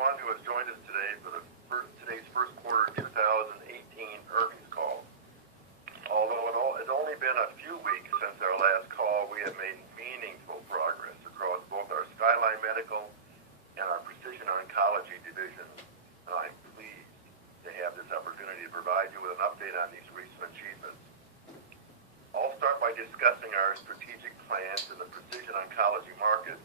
everyone who has joined us today for today's first quarter 2018 earnings call. Although it's only been a few weeks since our last call, we have made meaningful progress across both our Skyline Medical and our Precision Oncology divisions, and I'm pleased to have this opportunity to provide you with an update on these recent achievements. I'll start by discussing our strategic plans in the Precision Oncology market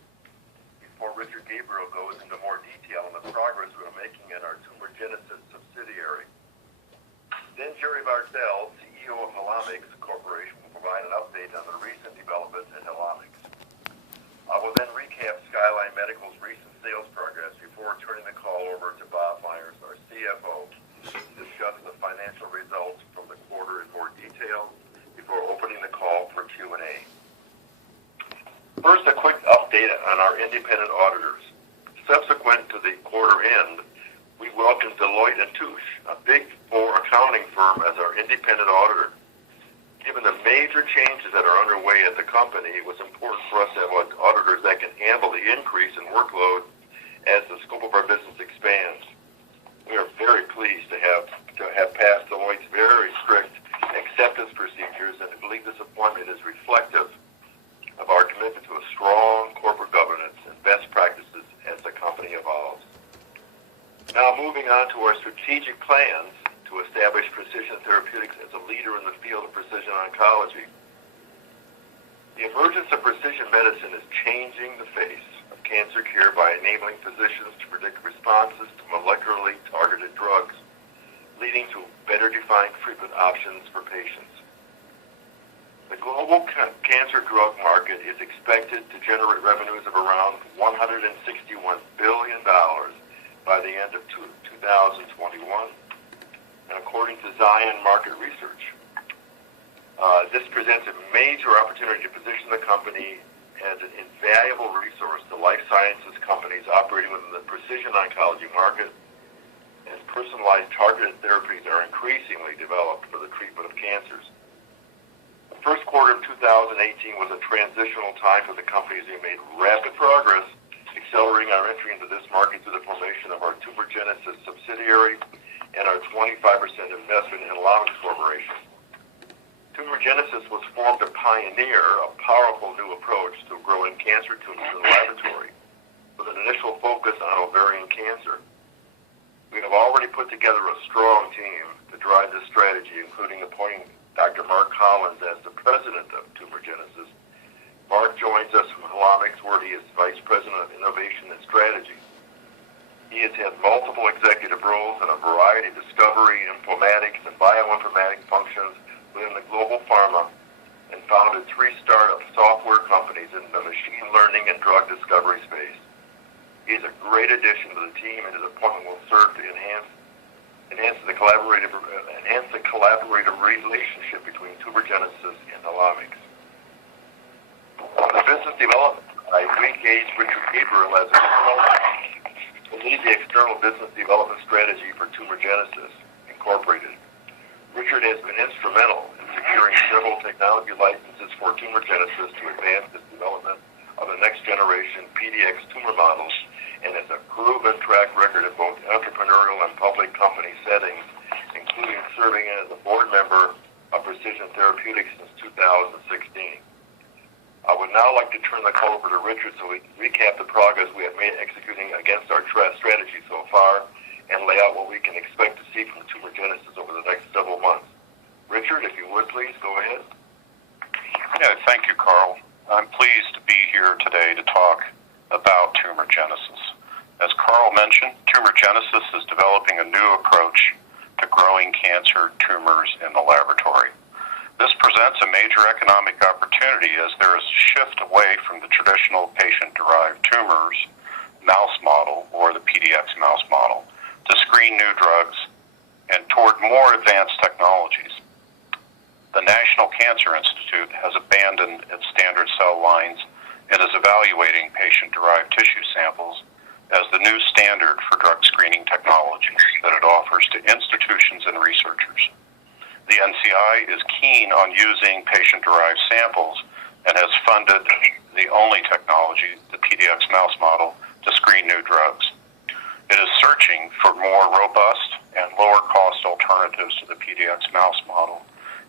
before Richard Gabriel goes into more detail on the progress we are making at our Tumor Genesis subsidiary. Then Jerry Bartell, CEO of Helomics Corporation, will provide an update on the recent developments in Helomics. I will then recap Skyline Medical's recent sales progress before turning the call over to Bob Myers, our CFO, to discuss the financial results from the quarter in more detail before opening the call for Q&A. First, a quick update on our independent auditors. Subsequent to the quarter end, we welcomed Deloitte & Touche, a Big Four accounting firm, as our independent auditor. Given the major changes that are underway at the company, it was important for us to have auditors that can handle the increase in workload as the scope of our business expands. We are very pleased to have passed Deloitte's very strict acceptance procedures, and I believe this appointment is reflective of our commitment to a strong corporate governance and best practices as the company evolves. Now moving on to our strategic plans to establish Precision Therapeutics as a leader in the field of precision oncology. The emergence of precision medicine is changing the face of cancer care by enabling physicians to predict responses to molecularly targeted drugs, leading to better defined treatment options for patients. The global cancer drug market is expected to generate revenues of around $161 billion by the end of 2021, and according to Zion Market Research, this presents a major opportunity to position the company as an invaluable resource to life sciences companies operating within the precision oncology market, as personalized targeted therapies are increasingly developed for the treatment of cancers. The first quarter of 2018 was a transitional time for the company as we made rapid progress, accelerating our entry into this market through the formation of our Tumor Genesis subsidiary and our 25% investment in Helomics Corporation. Tumor Genesis was formed to pioneer a powerful new approach to growing cancer tumors in the laboratory, with an initial focus on ovarian cancer. We have already put together a strong team to drive this strategy, including appointing Dr. Mark Collins as the president of Tumor Genesis. Mark joins us from Helomics, where he is vice president of innovation and strategy. He has had multiple executive roles in a variety of discovery, informatics, and bioinformatics functions within the global pharma, and founded 3 startup software companies in the machine learning and drug discovery space. He is a great addition to the team, and his appointment will serve to enhance the collaborative relationship between Tumor Genesis and Helomics. On the business development side, we engaged Richard Gabriel as to lead the external business development strategy for Tumor Genesis Incorporated. Richard has been instrumental in securing several technology licenses for Tumor Genesis to advance the development of the next generation PDX tumor models, and has a proven track record in both entrepreneurial and public company settings, including serving as a board member of Precision Therapeutics since 2016. I would now like to turn the call over to Richard so we can recap the progress we have made executing against our strategy so far, and lay out what we can expect to see from Tumor Genesis over the next several months. Richard, if you would please, go ahead. Yeah, thank you, Carl. I'm pleased to be here today to talk about Tumor Genesis. As Carl mentioned, Tumor Genesis is developing a new approach to growing cancer tumors in the laboratory. This presents a major economic opportunity as there is a shift away from the traditional patient-derived tumors mouse model, or the PDX mouse model, to screen new drugs and toward more advanced technologies. The National Cancer Institute has abandoned its standard cell lines and is evaluating patient-derived tissue samples as the new standard for drug screening technologies that it offers to institutions and researchers. The NCI is keen on using patient-derived samples and has funded the only technology, the PDX mouse model, to screen new drugs. It is searching for more robust and lower-cost alternatives to the PDX mouse model,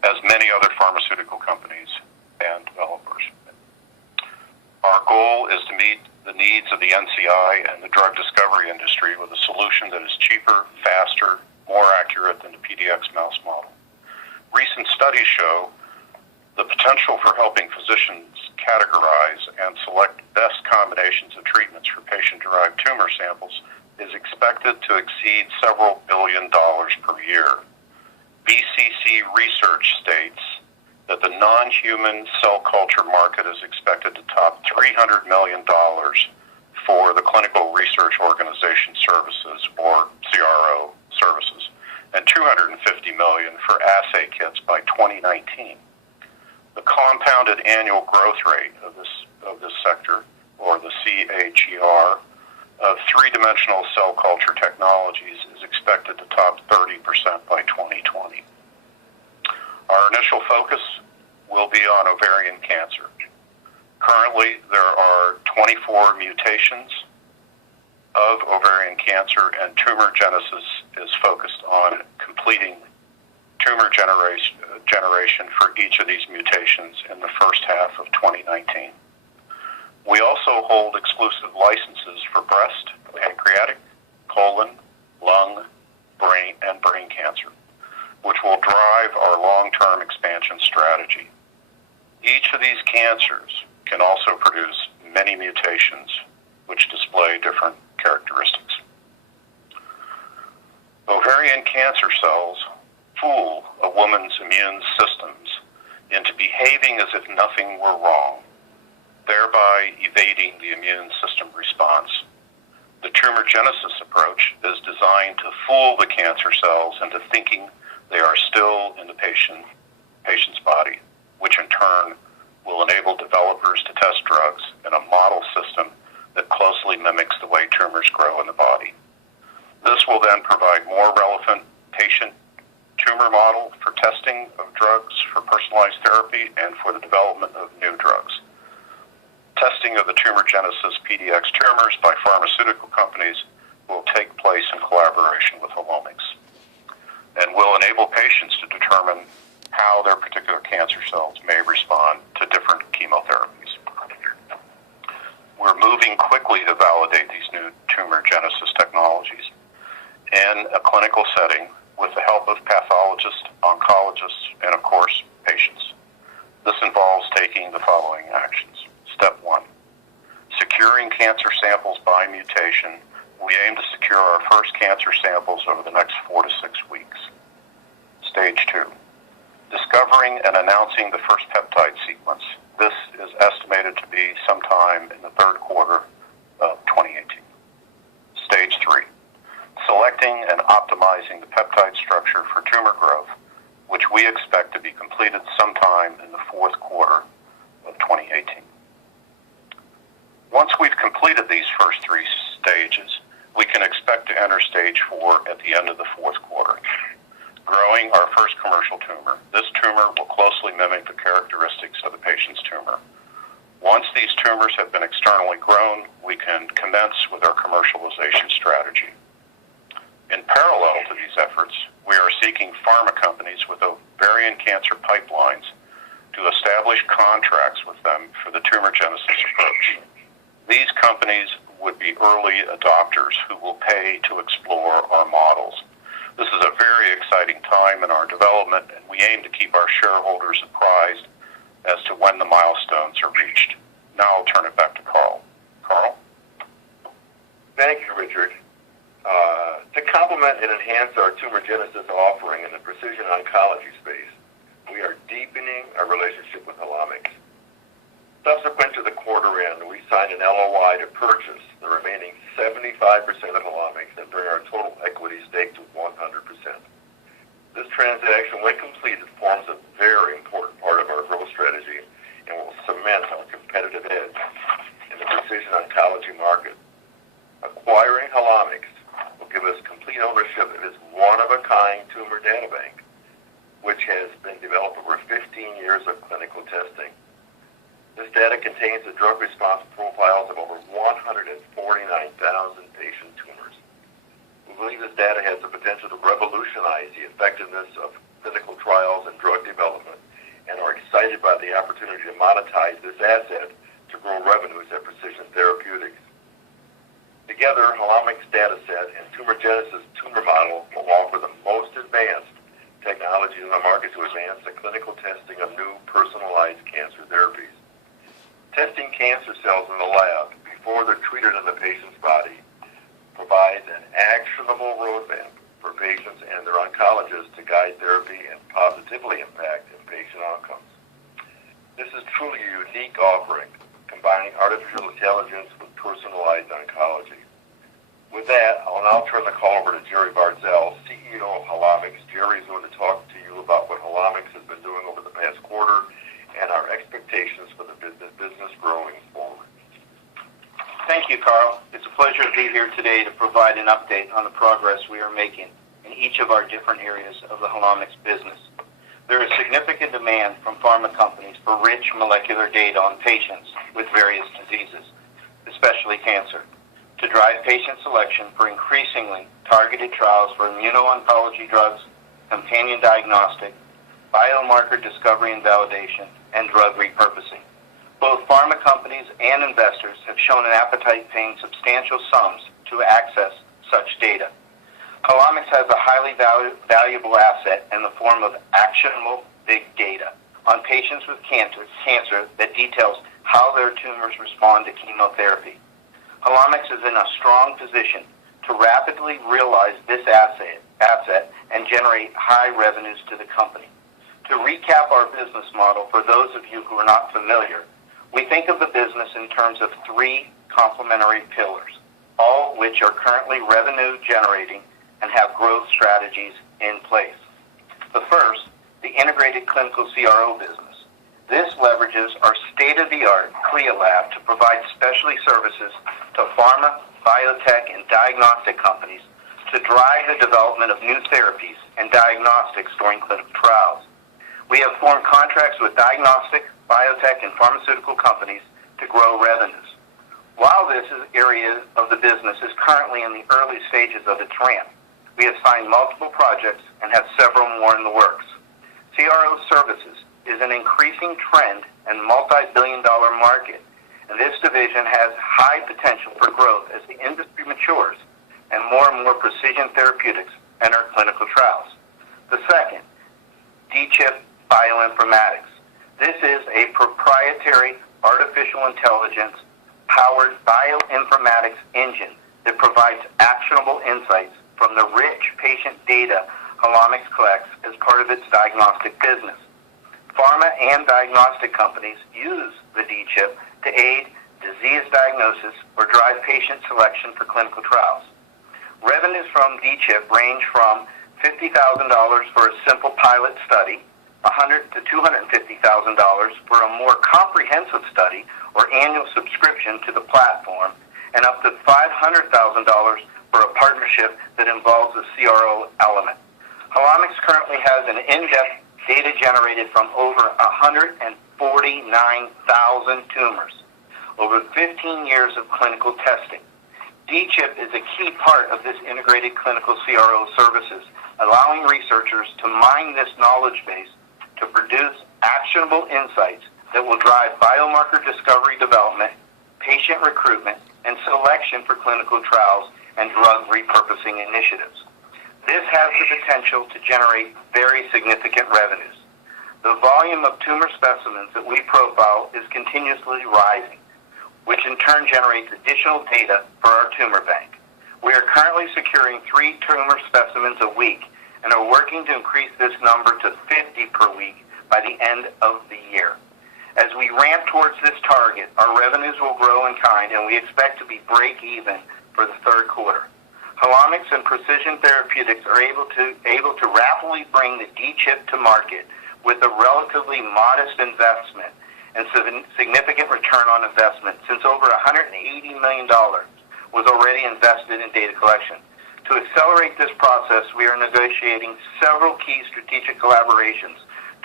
as many other pharmaceutical companies and developers. Our goal is to meet the needs of the NCI and the drug discovery industry with a solution that is cheaper, faster, more accurate than the PDX mouse model. Recent studies show the potential for helping physicians categorize and select best combinations of treatments for patient-derived tumor samples is expected to exceed several $billions per year. BCC research states that the non-human cell culture market is expected to top $300 million for the Clinical Research Organization Services, or CRO services, and $250 million for assay kits by 2019. The compounded annual growth rate of this sector, or the CAGR, of three-dimensional cell culture technologies is expected to top 30% by 2020. Our initial focus will be on ovarian cancer. Currently, there are 24 mutations of ovarian cancer, and tumor genesis is focused on completing tumor generation for each of these mutations in the first half of 2019. We also hold exclusive licenses for breast, pancreatic, colon, lung, brain cancer, which will drive our long-term expansion strategy. Each of these cancers can also produce many mutations which display different characteristics. Ovarian cancer cells fool a woman's immune systems into behaving as if nothing were wrong, thereby evading the immune system response. The tumor genesis approach is designed to fool the cancer cells into thinking they are still in the patient's body, which in turn will enable developers to test drugs in a model system that closely mimics the way tumors grow in the body. This will then provide more relevant patient tumor model for testing of drugs for personalized therapy and for the development of new drugs. Testing of the tumor genesis PDX tumors by pharmaceutical companies will take place in collaboration with Holomics and will enable patients to determine how their particular cancer cells may respond to different chemotherapies. We're moving quickly to validate these new tumor genesis technologies in a clinical setting with the help of pathologists, oncologists, and of course, patients. This involves taking the following actions. Step 1, securing cancer samples by mutation. We aim to secure our first cancer samples over the next 4 to 6 weeks. Stage 2, discovering and announcing the first peptide sequence. This is estimated to be sometime in the third quarter of 2018. Stage 3, selecting and optimizing the peptide structure for tumor growth, which we expect to be completed sometime in the fourth quarter of 2018. Once we've completed these first 3 stages, we can expect to enter stage 4 at the end of the fourth quarter. Growing our first commercial tumor. This tumor will closely mimic the characteristics of the patient's tumor. Once these tumors have been externally grown, we can commence with our commercialization strategy. In parallel to these efforts, we are seeking pharma companies with ovarian cancer pipelines to establish contracts with them for the tumor genesis approach. These companies would be early adopters who will pay to explore our models. This is a very exciting time in our development, and we aim to keep our shareholders apprised as to when the milestones are reached. Now I'll turn it back to Carl. Carl? Thank you, Richard. To complement and enhance our tumor genesis offering in the precision oncology space, we are deepening our relationship with Holomics. Subsequent to the quarter end, we signed an LOI to purchase the remaining 75% of Holomics and bring our total equity stake to 100%. This transaction, when completed, forms a very important part of our growth strategy and will cement our competitive edge in the precision oncology market. Acquiring Holomics will give us complete ownership of this one-of-a-kind tumor data bank, which has been developed over 15 years of clinical testing. This data contains the drug response profiles of over 149,000 patient tumors. believe this data has the potential to revolutionize the effectiveness of clinical trials and drug development, and are excited by the opportunity to monetize this asset to grow revenues at Precision Therapeutics. Together, Halomic's data set and tumor genesis tumor model will offer the most advanced technologies in the market to advance the clinical testing of new personalized cancer therapies. Testing cancer cells in the lab before they're treated in the patient's body provides an actionable roadmap for patients and their oncologists to guide therapy and positively impact patient outcomes. This is truly a unique offering, combining artificial intelligence with personalized oncology. With that, I'll now turn the call over to Jerry Barzell, CEO of Halomix. Jerry is going to talk to you about what Halomix has been doing over the past quarter and our expectations for the business growing forward. Thank you, Carl. It's a pleasure to be here today to provide an update on the progress we are making in each of our different areas of the Halomix business. There is significant demand from pharma companies for rich molecular data on patients with various diseases, especially cancer, to drive patient selection for increasingly targeted trials for immuno-oncology drugs, companion diagnostic, biomarker discovery and validation, and drug repurposing. Both pharma companies and investors have shown an appetite paying substantial sums to access such data. Halomix has a highly valuable asset in the form of actionable big data on patients with cancer that details how their tumors respond to chemotherapy. Halomix is in a strong position to rapidly realize this asset and generate high revenues to the company. To recap our business model for those of you who are not familiar, we think of the business in terms of three complementary pillars, all which are currently revenue generating and have growth strategies in place. The first, the integrated clinical CRO business. This leverages our state-of-the-art CLIA lab to provide specialty services to pharma, biotech, and diagnostic companies to drive the development of new therapies and diagnostics during clinical trials. We have formed contracts with diagnostic, biotech, and pharmaceutical companies to grow revenues. While this area of the business is currently in the early stages of its ramp, we have signed multiple projects and have several more in the works. CRO services is an increasing trend and multi-billion-dollar market, and this division has high potential for growth as the industry matures and more precision therapeutics enter clinical trials. The second, D-Chip Bioinformatics. This is a proprietary artificial intelligence powered bioinformatics engine that provides actionable insights from the rich patient data Halomix collects as part of its diagnostic business. Pharma and diagnostic companies use the D-Chip to aid disease diagnosis or drive patient selection for clinical trials. Revenues from D-Chip range from $50,000 for a simple pilot study, $100,000 to $250,000 for a more comprehensive study or annual subscription to the platform, and up to $500,000 for a partnership that involves a CRO element. Halomix currently has an in-depth data generated from over 149,000 tumors, over 15 years of clinical testing. D-Chip is a key part of this integrated clinical CRO services, allowing researchers to mine this knowledge base to produce actionable insights that will drive biomarker discovery development, patient recruitment, and selection for clinical trials and drug repurposing initiatives. This has the potential to generate very significant revenues. The volume of tumor specimens that we profile is continuously rising, which in turn generates additional data for our tumor bank. We are currently securing 3 tumor specimens a week and are working to increase this number to 50 per week by the end of the year. As we ramp towards this target, our revenues will grow in kind, and we expect to be break even for the third quarter. Halomix and Precision Therapeutics are able to rapidly bring the D-Chip to market with a relatively modest investment and significant return on investment, since over $180 million was already invested in data collection. To accelerate this process, we are negotiating several key strategic collaborations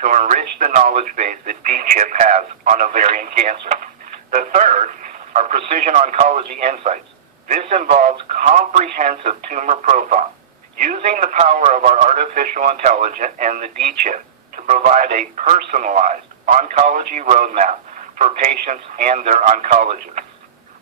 to enrich the knowledge base that D-Chip has on ovarian cancer. The third are precision oncology insights. This involves comprehensive tumor profile, using the power of our artificial intelligence and the D-chip to provide a personalized oncology roadmap for patients and their oncologists.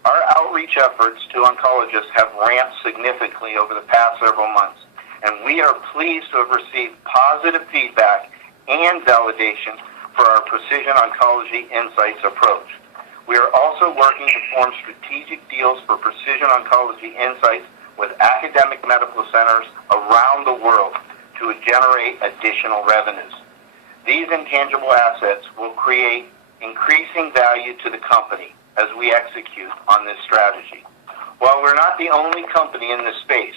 Our outreach efforts to oncologists have ramped significantly over the past several months, and we are pleased to have received positive feedback and validation for our precision oncology insights approach. We are also working to form strategic deals for precision oncology insights with academic medical centers around the world to generate additional revenues. These intangible assets will create increasing value to the company as we execute on this strategy. While we're not the only company in this space,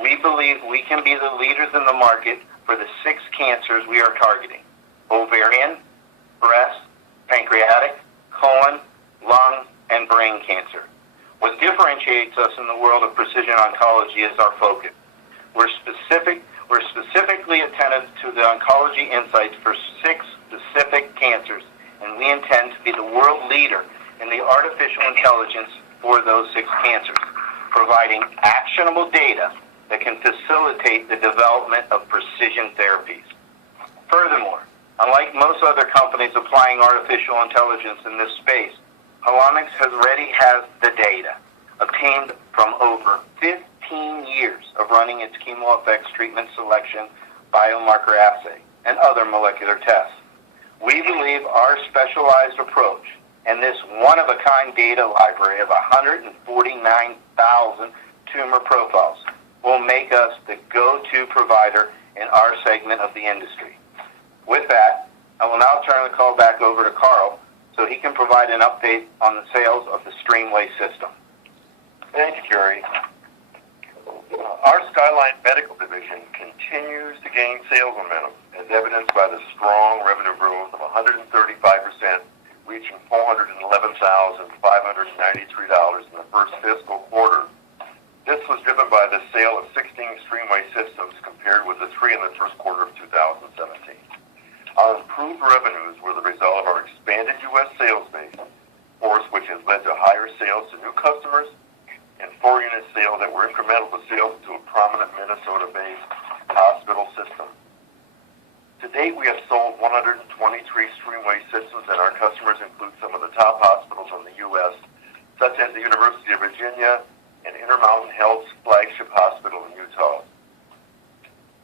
we believe we can be the leaders in the market for the 6 cancers we are targeting: ovarian, breast, pancreatic, colon, lung, and brain cancer. What differentiates us in the world of precision oncology is our focus. We're specifically attentive to the oncology insights for 6 specific cancers, and we intend to be the world leader in the artificial intelligence for those 6 cancers, providing actionable data that can facilitate the development of precision therapies. Furthermore, unlike most other companies applying artificial intelligence in this space, Holomics already has the data obtained from over 15 years of running its chemo-effects treatment selection biomarker assay and other molecular tests. We believe our specialized approach and this one-of-a-kind data library of 149,000 tumor profiles will make us the go-to provider in our segment of the industry. With that, I will now turn the call back over to Carl so he can provide an update on the sales of the Streamway system. Thank you, Kerry. Our Skyline Medical Division continues to gain sales momentum, as evidenced by the strong revenue growth of 135%, reaching $411,593 in the first fiscal quarter. This was driven by the sale of 16 Streamway systems compared with the 3 in the first quarter of 2017. Our improved revenues were the result of our expanded U.S. sales base, force which has led to higher sales to new customers and 4-unit sales that were incremental to sales to a prominent Minnesota-based hospital system. To date, we have sold 123 Streamway systems, and our customers include some of the top hospitals in the U.S., such as the University of Virginia and Intermountain Health's flagship hospital in Utah.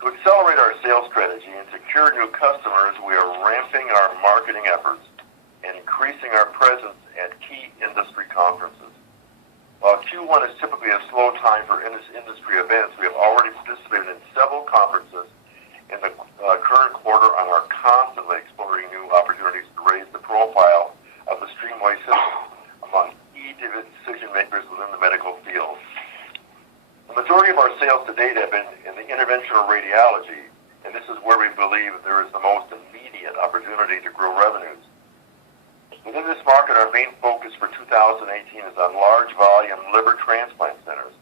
To accelerate our sales strategy and secure new customers, we are ramping our marketing efforts and increasing our presence at key industry conferences. While Q1 is typically a slow time for industry events, we have already participated in several conferences in the current quarter and are constantly exploring new opportunities to raise the profile of the Streamway system among key decision makers within the medical field. The majority of our sales to date have been in the interventional radiology, and this is where we believe there is the most immediate opportunity to grow revenues. Within this market, our main focus for 2018 is on large volume liver transplant centers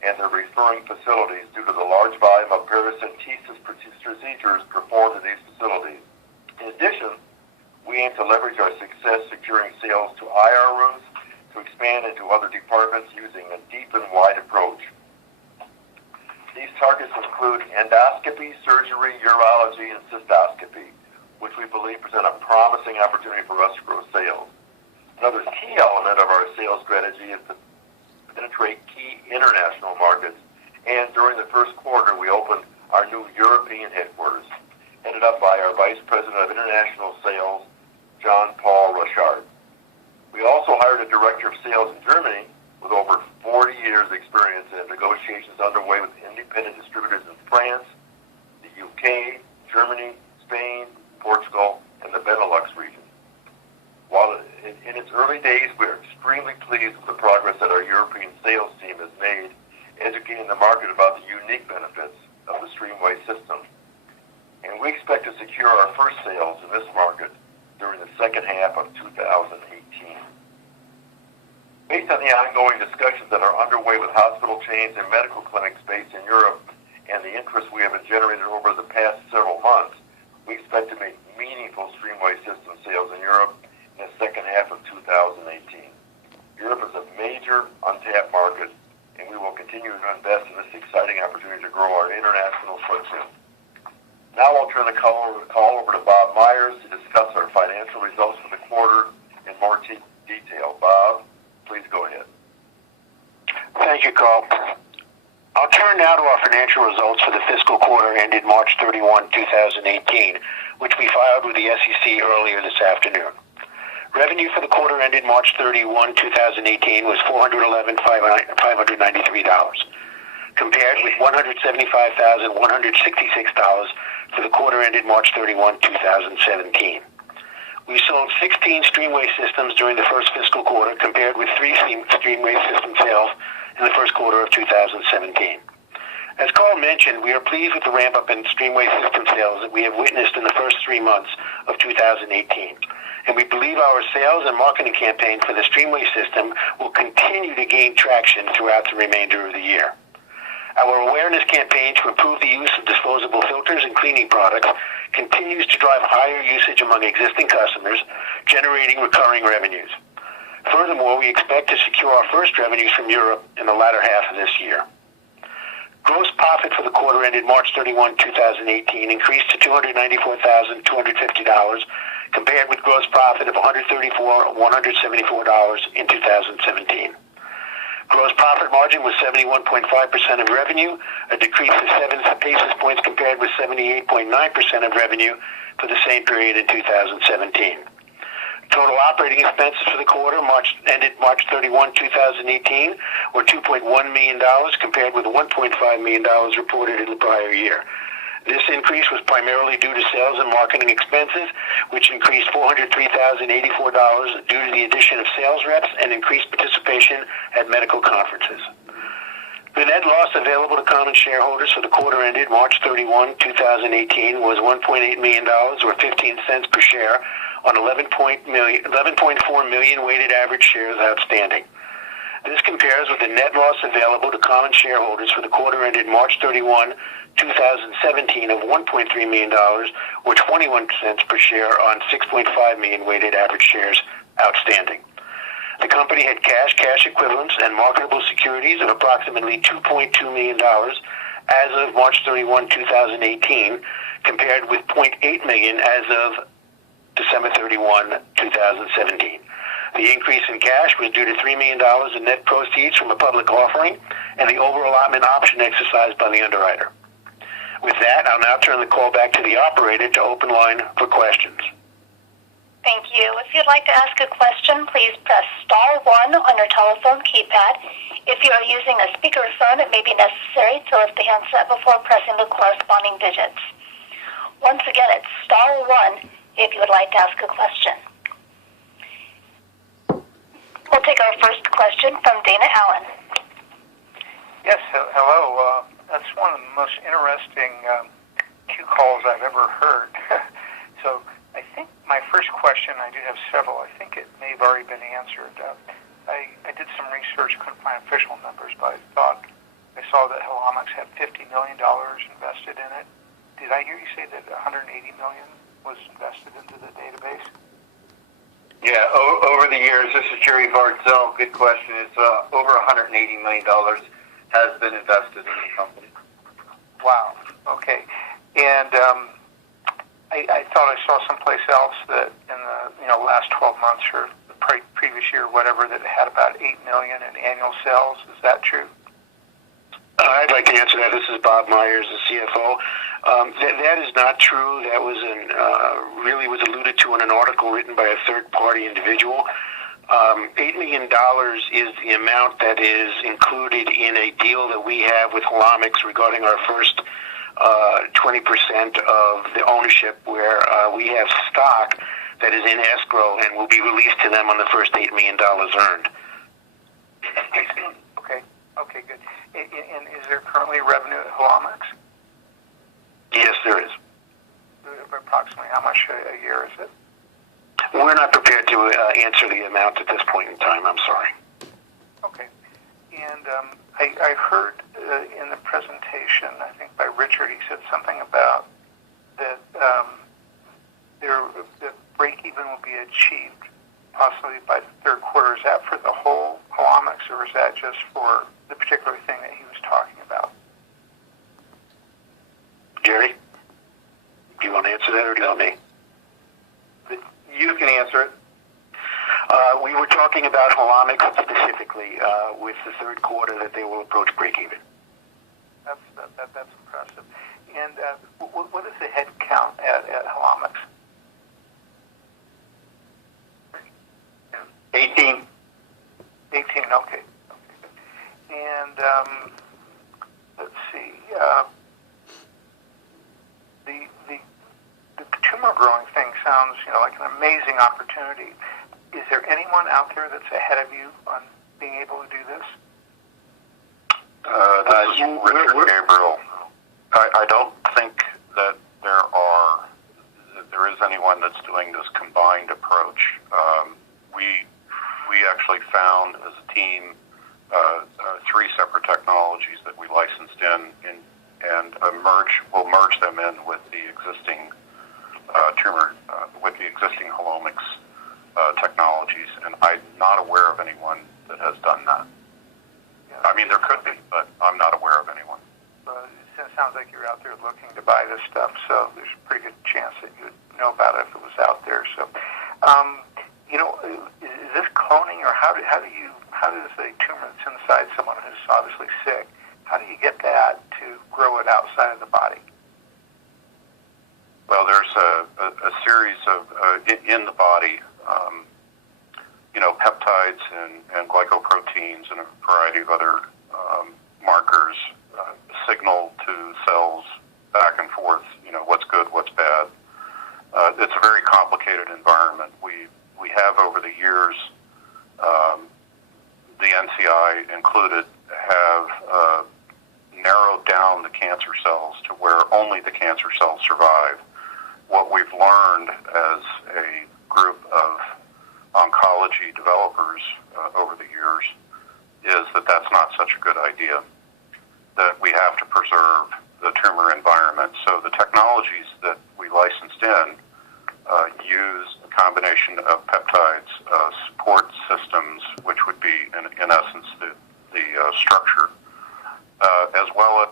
and their referring facilities due to the large volume of paracentesis procedures performed in these facilities. In addition, we aim to leverage our success securing sales to IR rooms to expand into other departments using a deep and wide approach. These targets include endoscopy, surgery, urology, and cystoscopy, which we believe present a promising opportunity for us to grow sales. Another key element of our sales strategy is to penetrate key international markets, and during the first quarter, we opened our new European headquarters, headed up by our Vice President of International Sales, John Paul Rochard. We also hired a Director of Sales in Germany with over 40 years' experience, and negotiations underway with independent distributors in France, the UK, Germany, Spain, Portugal, and the Benelux region. While in its early days, we are extremely pleased with the progress that our European sales team has made, educating the market about the unique benefits of the Streamway system. And we expect to secure our first sales in this market during the second half of 2018. Based on the ongoing discussions that are underway with hospital chains and medical clinics based in Europe and the interest we have generated over the past several months, we expect to make meaningful Streamway system sales in Europe in the second half of 2018. Europe is a major untapped market, and we will continue to invest in this exciting opportunity to grow our international footprint. Now I'll turn the call over to Bob Myers to discuss our financial results for the quarter in more detail. Bob, please go ahead. Thank you, Carl. I'll turn now to our financial results for the fiscal quarter ended March 31, 2018, which we filed with the SEC earlier this afternoon. Revenue for the quarter ended March 31, 2018 was $411,593, compared with $175,166 for the quarter ended March 31, 2017. We sold 16 Streamway systems during the first fiscal quarter, compared with 3 Streamway system sales in the first quarter of 2017. As Carl mentioned, we are pleased with the ramp-up in Streamway system sales that we have witnessed in the first 3 months of 2018. And we believe our sales and marketing campaign for the Streamway system will continue to gain traction throughout the remainder of the year. Our awareness campaign to improve the use of disposable filters and cleaning products continues to drive higher usage among existing customers, generating recurring revenues. Furthermore, we expect to secure our first revenues from Europe in the latter half of this year. Gross profit for the quarter ended March 31, 2018 increased to $294,250, compared with gross profit of $134,174 in 2017. Gross profit margin was 71.5% of revenue, a decrease of 7 basis points compared with 78.9% of revenue for the same period in 2017. Total operating expenses for the quarter ended March 31, 2018 were $2.1 million, compared with $1.5 million reported in the prior year. This increase was primarily due to sales and marketing expenses, which increased $403,084 due to the addition of sales reps and increased participation at medical conferences. The net loss available to common shareholders for the quarter ended March 31, 2018 was $1.8 million, or 15 cents per share, on 11.4 million weighted average shares outstanding. This compares with the net loss available to common shareholders for the quarter ended March 31, 2017 of $1.3 million, or 21 cents per share on 6.5 million weighted average shares outstanding. The company had cash equivalents, and marketable securities of approximately $2.2 million as of March 31, 2018, compared with $0.8 million as of December 31, 2017. The increase in cash was due to $3 million in net proceeds from a public offering and the over-allotment option exercised by the underwriter. With that, I'll now turn the call back to the operator to open line for questions. Thank you. If you'd like to ask a question, please press *1 on your telephone keypad. If you are using a speakerphone, it may be necessary to lift the handset before pressing the corresponding digits. Once again, it's *1 if you would like to ask a question. We'll take our first question from Dana Allen. Yes, hello. That's one of the most interesting Q calls I've ever heard. So I think my first question, I do have several. I think it may have already been answered. I did some research, couldn't find official numbers, but I saw that Helomics had $50 million invested in it. Did I hear you say that $180 million was invested into the database? Yeah, over the years, this is Jerry Vartzel. Good question. It's over $180 million has been invested in the company. Wow. Okay. And I thought I saw someplace else that in the last 12 months or the previous year, whatever, that it had about $8 million in annual sales. Is that true? I'd like to answer that. This is Bob Myers, the CFO. That is not true. That was really was alluded to in an article written by a third-party individual. $8 million is the amount that is included in a deal that we have with Helomics regarding our first 20% of the ownership, where we have stock that is in escrow and will be released to them on the first $8 million earned. Okay, good. And is there currently revenue at Helomics? Yes, there is. Approximately how much a year is it? We're not prepared to answer the amount at this point in time. I'm sorry. Okay. And I heard in the presentation, I think by Richard, he said something about that the break-even will be achieved possibly by the third quarter. Is that for the whole Helomics, or or is that just for the particular thing that he was talking about? Jerry, do you want to answer that, or do you want me? You can answer it. We were talking about Holomics specifically with the third quarter that they will approach break-even. That's impressive. And what is the head count at Holomics? 18. 18, okay. And let's see. The tumor growing thing sounds, like an amazing opportunity. Is there anyone out there that's ahead of you on being able to do this? This is Richard Gabriel. I don't think that there is anyone that's doing this combined approach. We actually found as a team 3 separate technologies that we licensed in and we'll merge them in with the existing with the existing Holomics technologies, and I'm not aware of anyone that has done that. Yeah. I mean, there could be, but I'm not aware of anyone. It sounds like you're out there looking to buy this stuff, so there's a pretty good chance that you would know about it if it was out there. So, is this cloning, or how does a tumor that's inside someone who's obviously sick, how do you get that to grow it outside of the body? Well, there's a series of in the body, peptides and glycoproteins and a variety of other markers signal to cells back and forth. What's good, what's bad. It's a very complicated environment. We have over the years, the NCI included, have narrowed down the cancer cells to where only the cancer cells survive. What we've learned as a group of oncology developers over the years is that that's not such a good idea, that we have to preserve the tumor environment. So the technologies that we licensed in use a combination of peptides, support systems, which would be, in essence, the structure, as well as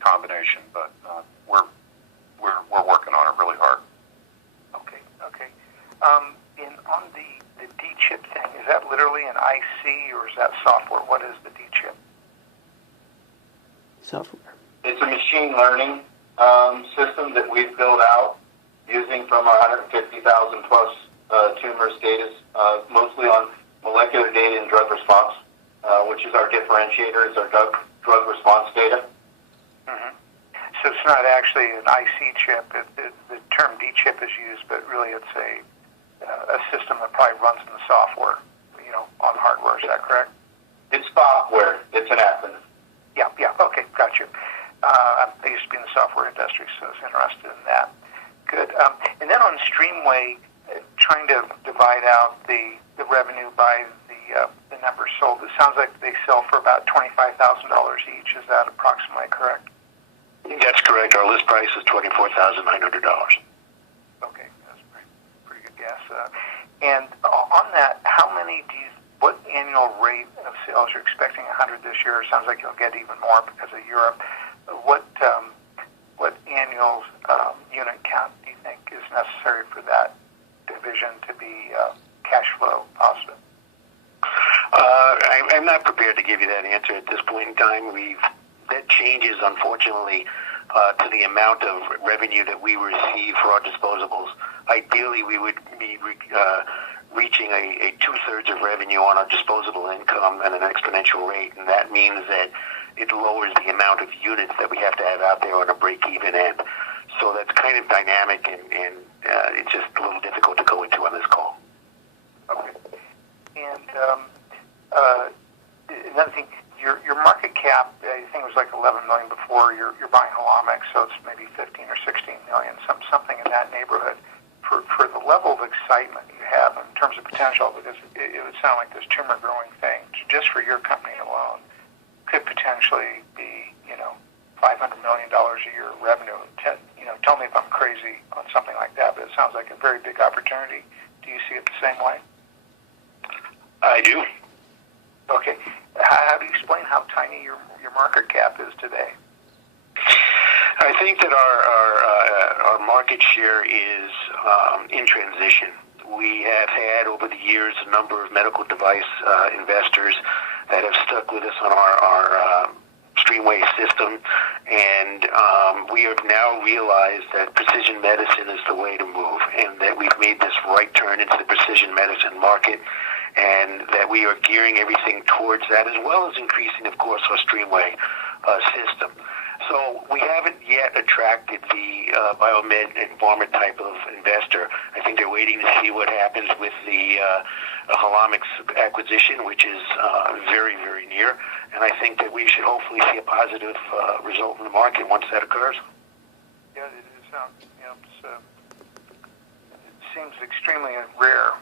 combination, but we're working on it really hard. Okay. And on the D-chip thing, is that literally an IC or is that software? What is the D-chip? Software. It's a machine learning system that we've built out using from our 150,000 plus tumors data, mostly on molecular data and drug response, which is our differentiator. It's our drug response data. Mm-hmm. So it's not actually an IC chip. The term D-chip is used, but really it's a system that probably runs in the software, on hardware. Is that correct? It's software. It's an acronym. Yeah. Okay, got you. I used to be in the software industry, so I was interested in that. Good. And then on Streamway, trying to divide out the revenue by the numbers sold, it sounds like they sell for about $25,000 each. Is that approximately correct? That's correct. Our list price is $24,900. Okay, that's pretty good guess. And on that, what annual rate of sales you're expecting? 100 this year. It sounds like you'll get even more because of Europe. What annual unit count do you think is necessary for that division to be cash flow positive? I'm not prepared to give you that answer at this point in time. That changes, unfortunately, to the amount of revenue that we receive for our disposables. Ideally, we would be reaching a 2/3 of revenue on our disposable income at an exponential rate, and that means that it lowers the amount of units that we have to have out there on a break-even end. So that's kind of dynamic, and it's just a little difficult to go into on this call. Okay. And another thing, your market cap, I think it was like $11 million before. You're buying Holomics, so it's maybe 15 or 16 million, something in that neighborhood. For the level of excitement you have in terms of potential, because it would sound like this tumor growing thing, just for your company alone, could potentially be, $500 million a year revenue. Tell me if I'm crazy on something like that, but it sounds like a very big opportunity. Do you see it the same way? I do. Okay. How do you explain how tiny your market cap is today? I think that our market share is in transition. We have had over the years a number of medical device investors that have stuck with us on our Streamway system, and we have now realized that precision medicine is the way to move, and that we've made this right turn into the precision medicine market, and that we are gearing everything towards that, as well as increasing, of course, our Streamway system. So we haven't yet attracted the biomed and pharma type of investor. I think they're waiting to see what happens with the Holomics acquisition, which is very, very near. And I think that we should hopefully see a positive result in the market once that occurs. Yeah, it sounds, it seems extremely rare.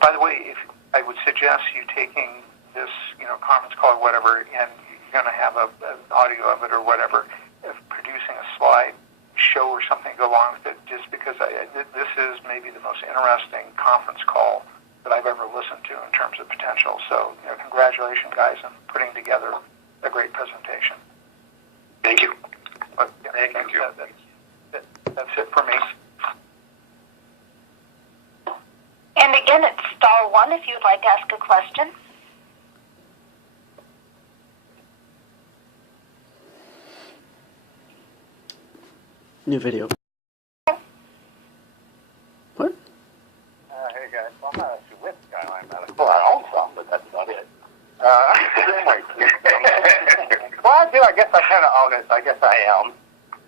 By the way, if I would suggest you taking this, conference call or whatever, and you're going to have an audio of it or whatever, producing a slide show or something to go along with it, just because this is maybe the most interesting conference call that I've ever listened to in terms of potential. So, congratulations, guys, on putting together a great presentation. Thank you. Thank you. That's it for me. And again, it's star one if you would like to ask a question. New video. What? Hey guys, well, I'm not actually with Skyline Medical. I own some, but that's about it. Well, I guess I kind of own it, so I guess I am.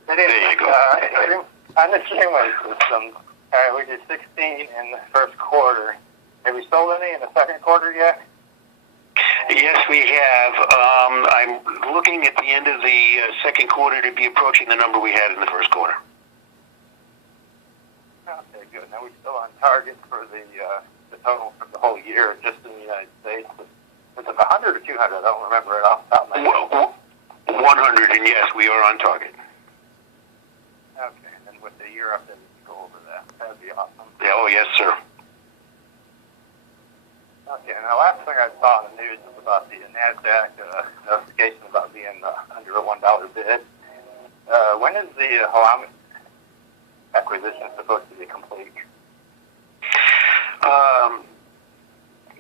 But There you go. On the Streamway system, we did 16 in the first quarter. Have we sold any in the second quarter yet? Yes, we have. I'm looking at the end of the second quarter to be approaching the number we had in the first quarter. Okay, good. Now we're still on target for the total for the whole year, just in the United States. Was it 100 or 200? I don't remember it off the top of my head. 100, and yes, we are on target. Okay, and then with the year up, then we can go over that. That'd be awesome. Yeah, oh, yes, sir. Okay, and the last thing I saw in the news was about the NASDAQ notification about being under a $1 bid. When is the Holomics acquisition supposed to be complete?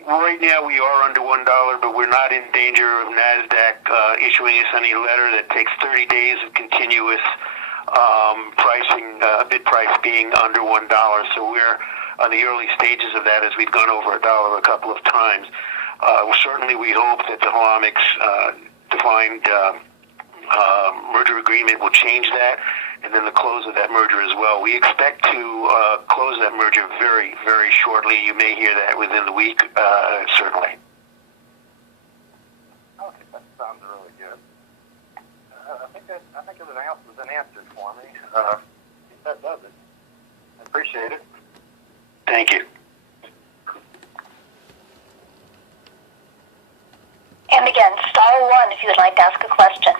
Right now we are under $1, but we're not in danger of NASDAQ issuing us any letter that takes 30 days of continuous pricing, bid price being under $1. So we're on the early stages of that, as we've gone over $1 a couple of times. Certainly we hope that the Holomics defined merger agreement will change that, and then the close of that merger as well. We expect to close that merger very, very shortly. You may hear that within the week, certainly. Okay, that sounds really good. I think everything else has been answered for me. That does it. I appreciate it. Thank you. And again, star one if you would like to ask a question.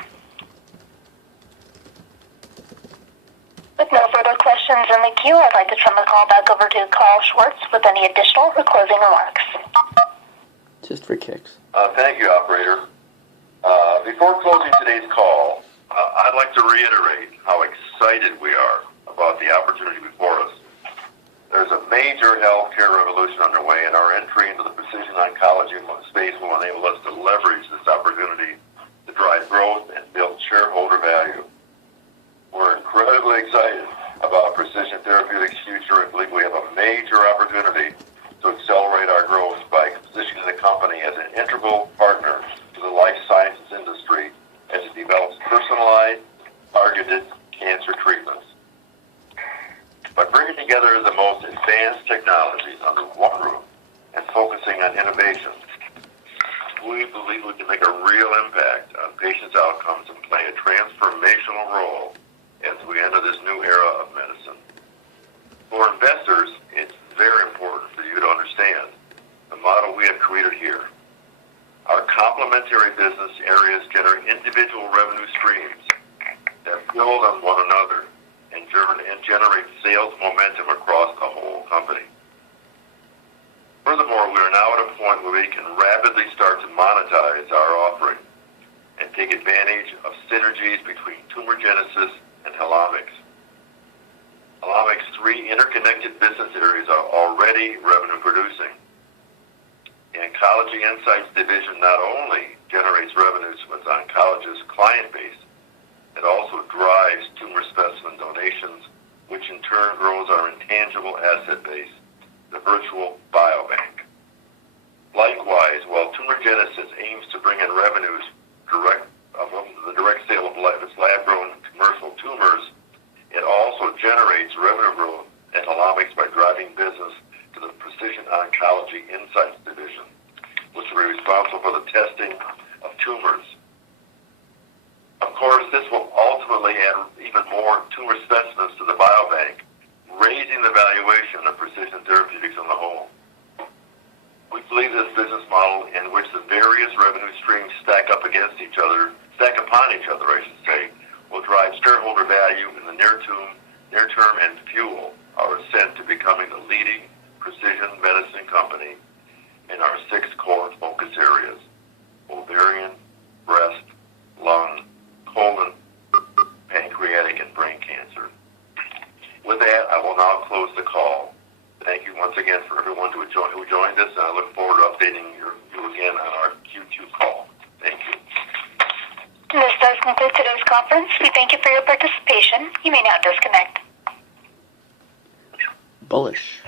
With no further questions in the queue, I'd like to turn the call back over to Carl Schwartz with any additional or closing remarks. Just for kicks. Thank you, operator. Before closing today's call, I'd like to reiterate how excited we are about the opportunity before us. There's a major healthcare revolution underway, and our entry into the precision oncology space will enable us to leverage this opportunity to drive growth and build shareholder value. We're incredibly excited about Precision Therapeutics' future and believe we have a major opportunity to accelerate our growth by positioning the company as an integral partner to the life sciences industry as it develops personalized, targeted cancer treatments. By bringing together the most advanced technologies under one roof and focusing on innovation, we believe we can make a real impact on patients' outcomes and play a transformational role as we enter this new era of medicine. For investors, it's very important for you to understand the model we have created here. Our complementary business areas generate individual revenue streams that build on one another and generate sales momentum across the whole company. Furthermore, we are now at a point where we can rapidly start to monetize our offering and take advantage of synergies between tumor genesis and Helomics. Helomics' three interconnected business areas are already revenue producing. The Oncology Insights division not only generates revenues with the oncologist client base, it also drives tumor specimen donations, which in turn grows our intangible asset base, the virtual biobank. Likewise, while Tumor Genesis aims to bring in revenues the direct sale of its lab-grown commercial tumors, it also generates revenue growth at Helomics by driving business to the Precision Oncology Insights division, which will be responsible for the testing of tumors. Of course, this will ultimately add even more tumor specimens to the biobank, raising the valuation of Precision Therapeutics on the whole. We believe this business model, in which the various revenue streams stack upon each other, will drive shareholder value in the near term and fuel our ascent to becoming the leading precision medicine company in our 6 core focus areas: ovarian, breast, lung, colon, pancreatic, and brain cancer. With that, I will now close the call. Thank you once again for everyone who joined us, and I look forward to updating you again on our Q2 call. Thank you. This does conclude today's conference. We thank you for your participation. You may now disconnect. Bullish.